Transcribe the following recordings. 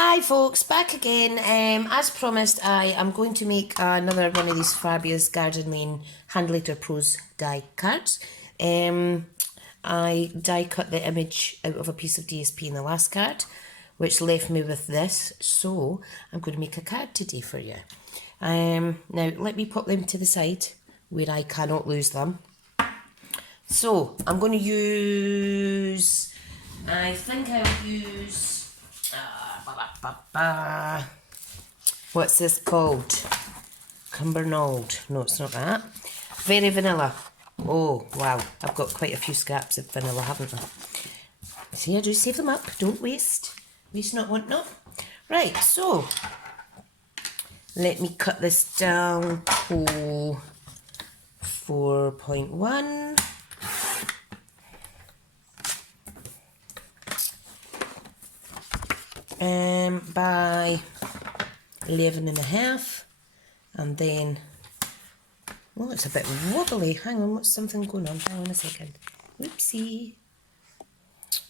Hi folks, back again. As promised, I am going to make another one of these fabulous Garden Lane Handmade Prose die cards. I die cut the image out of a piece of DSP in the last card, which left me with this, so I'm going to make a card today for you. Now let me put them to the side where I cannot lose them. So I'm going to use, I think I'll use what's this called? Cumbernauld. No, it's not that. Very vanilla. Oh, wow. I've got quite a few scraps of vanilla, haven't I? See, I do save them up. Don't waste. Waste not, want not. Right, so let me cut this down to 4.1. By 11.5, and then, well, it's a bit wobbly. Hang on, what's something going on? Hang on a second. Whoopsie.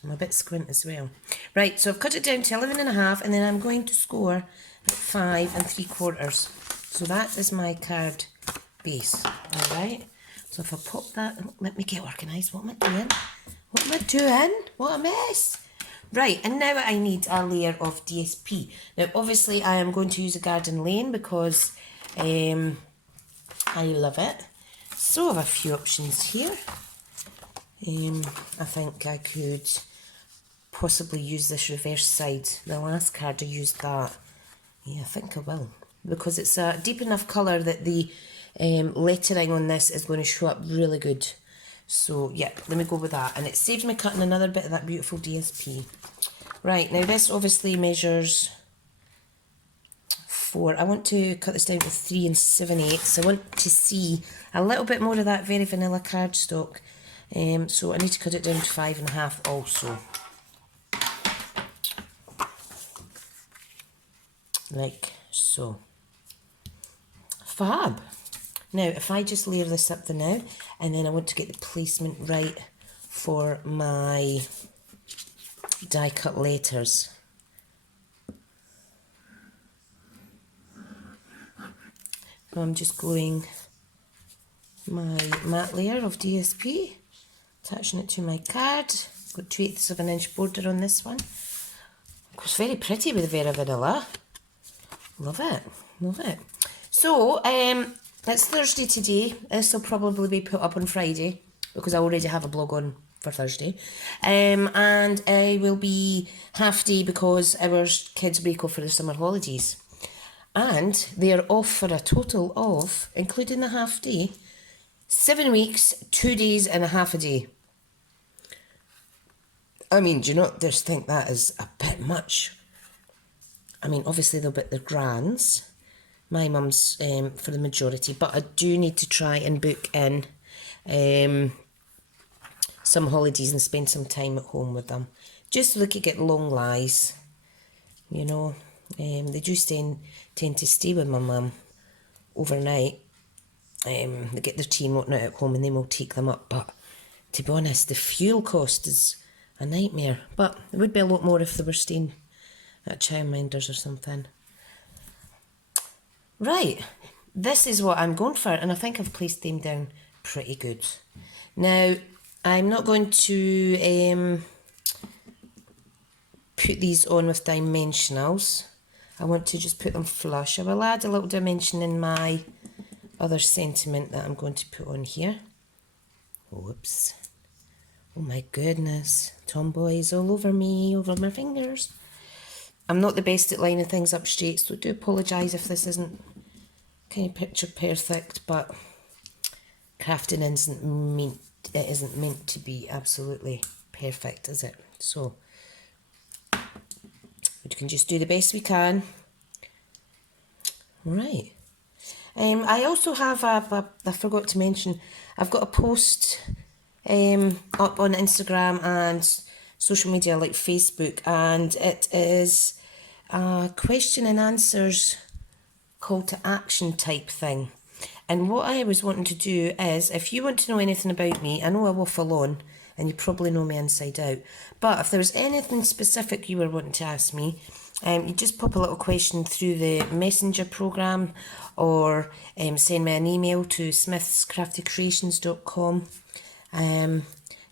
I'm a bit squint as well. Right, so I've cut it down to 11.5, and then I'm going to score at 5 3/4. So that is my card base. Alright, so if I pop that, let me get organised. What am I doing? What am I doing? What a mess. Right, and now I need a layer of DSP. Now, obviously, I am going to use a Garden Lane because I love it. So I have a few options here. I think I could possibly use this reverse side. The last card I used that. Yeah, I think I will. Because it's a deep enough colour that the lettering on this is going to show up really good. So, yeah, let me go with that. And it saves me cutting another bit of that beautiful DSP. Right, now this obviously measures 4. I want to cut this down to 3 7/8. I want to see a little bit more of that very vanilla cardstock. So I need to cut it down to 5.5 also. Like so. Fab. Now, if I just layer this up for now, and then I want to get the placement right for my die cut letters. So I'm just going my matte layer of DSP, attaching it to my card. Got 2/8 of an inch border on this one. It's very pretty with the Vera Vanilla. Love it, love it. So, it's Thursday today. This will probably be put up on Friday because I already have a blog on for Thursday. And I will be half day because our kids break off for the summer holidays. And they are off for a total of, including the half day, 7 weeks, 2 days and a half a day. I mean, do you not just think that is a bit much? I mean, obviously they'll be at their grands. My mum's for the majority, but I do need to try and book in some holidays and spend some time at home with them. Just so they could get long lies, you know. They do tend to stay with my mum overnight. They get their tea and whatnot at home and then we'll take them up. But to be honest, the fuel cost is a nightmare. But it would be a lot more if they were staying at childminders or something. Right, this is what I'm going for, and I think I've placed them down pretty good. Now, I'm not going to put these on with dimensionals. I want to just put them flush. I will add a little dimension in my other sentiment that I'm going to put on here. Whoops. Oh my goodness. Tomboys all over me, over my fingers. I'm not the best at lining things up straight, so do apologise if this isn't kind of picture perfect, but crafting isn't meant to be absolutely perfect, is it? So we can just do the best we can. Right. I also have I forgot to mention, I've got a post up on Instagram and social media like Facebook, and it is a question and answers call to action type thing. And what I was wanting to do is, if you want to know anything about me, I know I waffle on and you probably know me inside out, but if there was anything specific you were wanting to ask me, You just pop a little question through the messenger program, or send me an email to SmithsCraftyCreations.com.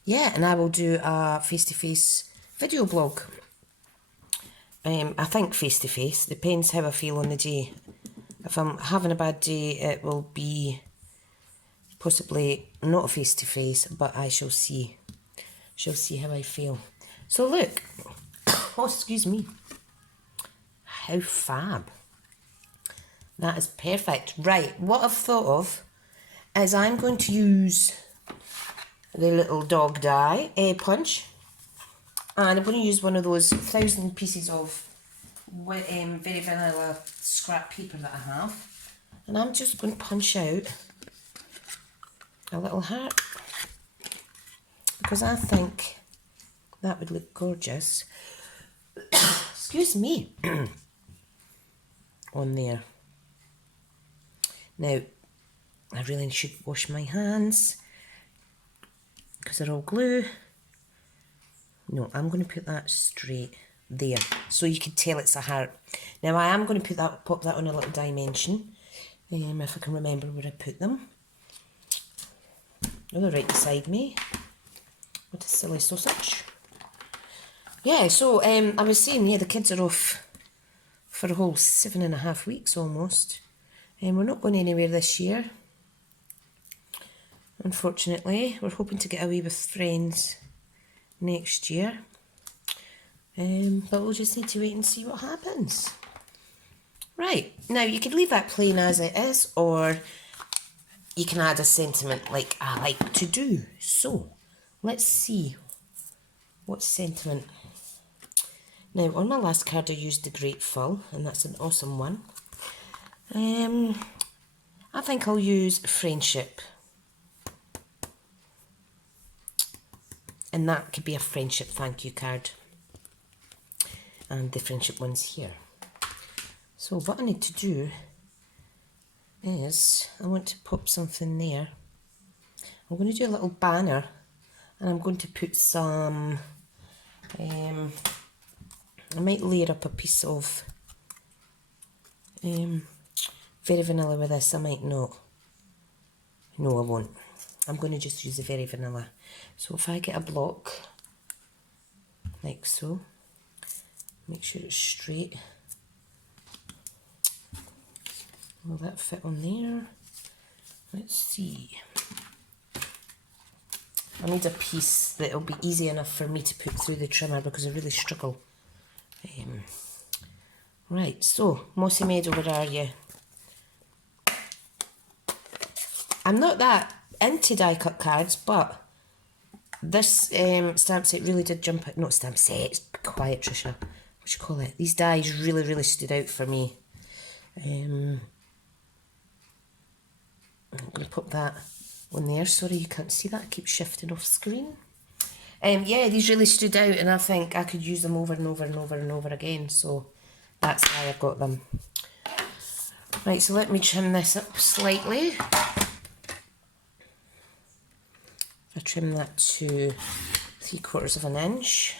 Yeah, and I will do a face-to-face video blog. I think face-to-face, depends how I feel on the day. If I'm having a bad day, it will be possibly not a face-to-face, but I shall see. Shall see how I feel. So look, oh excuse me, how fab. That is perfect. Right, what I've thought of is I'm going to use the little dog die punch, and I'm going to use one of those 1,000 pieces of very vanilla scrap paper that I have, and I'm just going to punch out a little heart because I think that would look gorgeous. Excuse me. On there. Now, I really should wash my hands because they're all glue. No, I'm going to put that straight there so you can tell it's a heart. Now I am going to pop that on a little dimension, if I can remember where I put them. Oh, they're right beside me. What a silly sausage. Yeah, so I was saying, yeah, the kids are off for a whole 7.5 weeks almost. We're not going anywhere this year, unfortunately. We're hoping to get away with friends next year. But we'll just need to wait and see what happens. Right, now you could leave that plain as it is, or you can add a sentiment like I like to do. So, let's see what sentiment. Now, on my last card I used the Grateful, and that's an awesome one. I think I'll use Friendship. And that could be a friendship thank you card. And the friendship one's here. So what I need to do is, I want to pop something there. I'm going to do a little banner, and I'm going to put some, I might layer up a piece of very vanilla with this, I might not. No, I won't. I'm going to just use the very vanilla. So if I get a block, like so, make sure it's straight. Will that fit on there? Let's see. I need a piece that will be easy enough for me to put through the trimmer because I really struggle. Right, so, Mossy Meadow, where are you? I'm not that into die cut cards, but this stamp set really did jump out. Not stamp set, be quiet, Trisha. What do you call it? These dies really stood out for me. I'm going to put that on there. Sorry you can't see that, I keep shifting off screen. Yeah, these really stood out, and I think I could use them over and over and over and over again, so that's why I've got them. Right, so let me trim this up slightly. I trim that to 3/4 of an inch.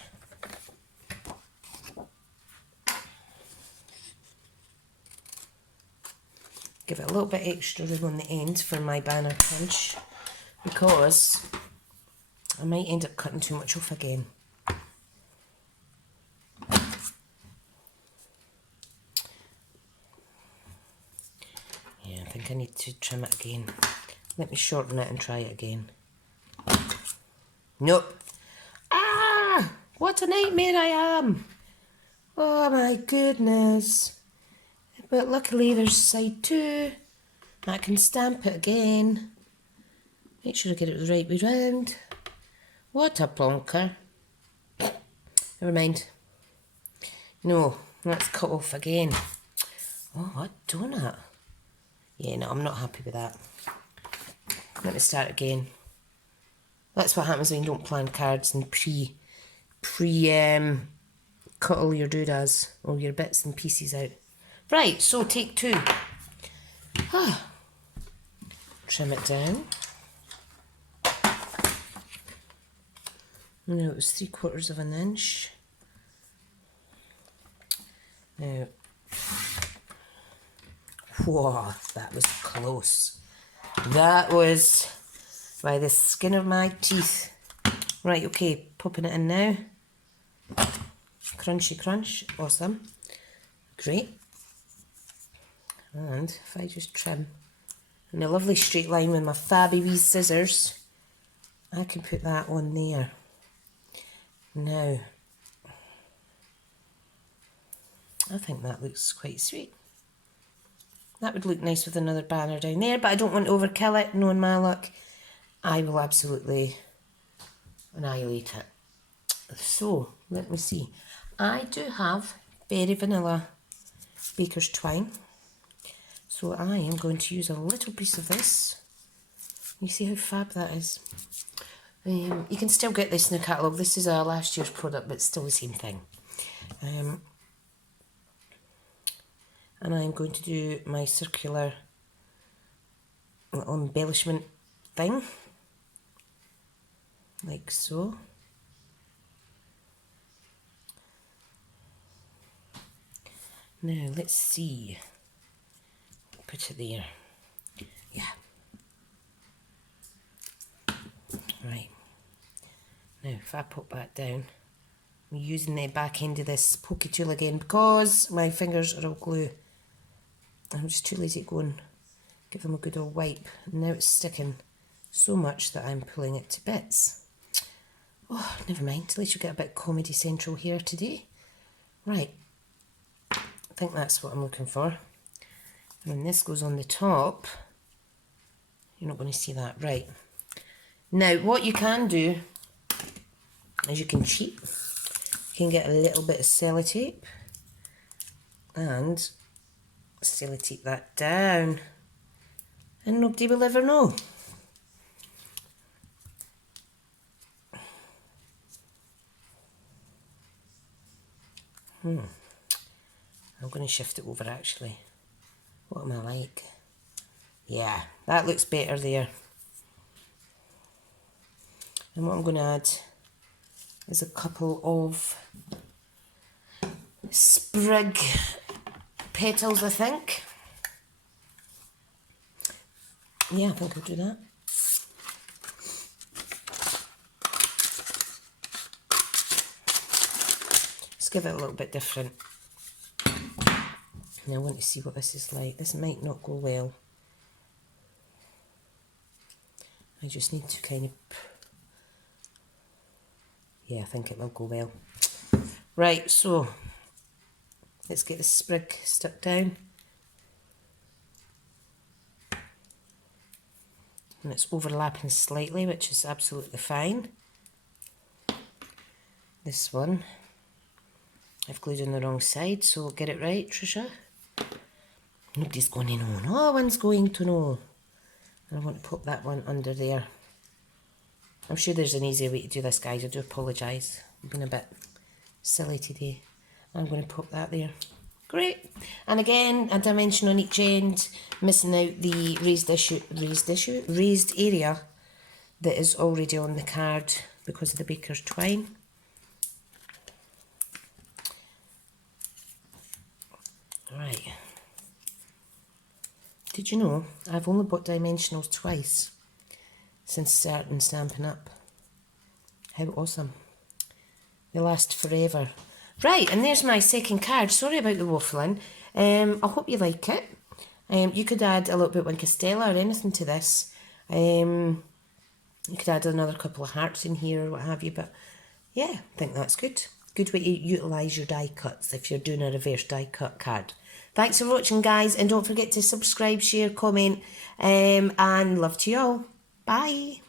Give it a little bit extra room on the end for my banner punch, because I might end up cutting too much off again. Yeah, I think I need to trim it again. Let me shorten it and try it again. Nope. Ah! What a nightmare I am! Oh my goodness. But luckily there's side 2. I can stamp it again. Make sure I get it the right way round. What a plonker. Never mind. No, let's cut off again. Oh, what donut. Yeah, no, I'm not happy with that. Let me start again. That's what happens when you don't plan cards and cut all your doodads, all your bits and pieces out. Right, so take 2. Trim it down. No, it was 3/4 of an inch. Now, whoa, that was close. That was by the skin of my teeth. Right, okay, popping it in now. Crunchy crunch, awesome. Great. And if I just trim in a lovely straight line with my fabby wee scissors, I can put that on there. Now, I think that looks quite sweet. That would look nice with another banner down there, but I don't want to overkill it. Knowing my luck, I will absolutely annihilate it. So, let me see. I do have Berry Vanilla Baker's Twine. So I am going to use a little piece of this. You see how fab that is? You can still get this in the catalogue. This is a last year's product, but it's still the same thing. And I'm going to do my circular little embellishment thing. Like so. Now, let's see. Put it there. Yeah. Right. Now, if I pop that down, I'm using the back end of this pokey tool again because my fingers are all glue. I'm just too lazy to go and give them a good old wipe. And now it's sticking so much that I'm pulling it to bits. Oh, never mind. At least you'll get a bit Comedy Central here today. Right. I think that's what I'm looking for. And when this goes on the top, you're not going to see that. Right. Now, what you can do is you can cheat. You can get a little bit of sellotape and sellotape that down. And nobody will ever know. I'm going to shift it over actually. What am I like? Yeah, that looks better there. And what I'm going to add is a couple of sprig petals, I think. Yeah, I think I'll do that. Let's give it a little bit different. And I want to see what this is like. This might not go well. I just need to kind of... Yeah, I think it will go well. Right, so let's get the sprig stuck down. And it's overlapping slightly, which is absolutely fine. This one, I've glued on the wrong side, so get it right, Trisha. Nobody's going to know. No one's going to know. And I want to pop that one under there. I'm sure there's an easier way to do this, guys. I do apologise. I've been a bit silly today. I'm going to pop that there. Great. And again, a dimension on each end, missing out the raised area that is already on the card because of the baker's twine. Right. Did you know I've only bought dimensionals twice since starting Stampin' Up? How awesome. They last forever. Right, and there's my second card. Sorry about the waffling. I hope you like it. You could add a little bit of Castella or anything to this. You could add another couple of hearts in here or what have you, but yeah, I think that's good. Good way to utilise your die cuts if you're doing a reverse die cut card. Thanks for watching, guys, and don't forget to subscribe, share, comment, and love to you all. Bye.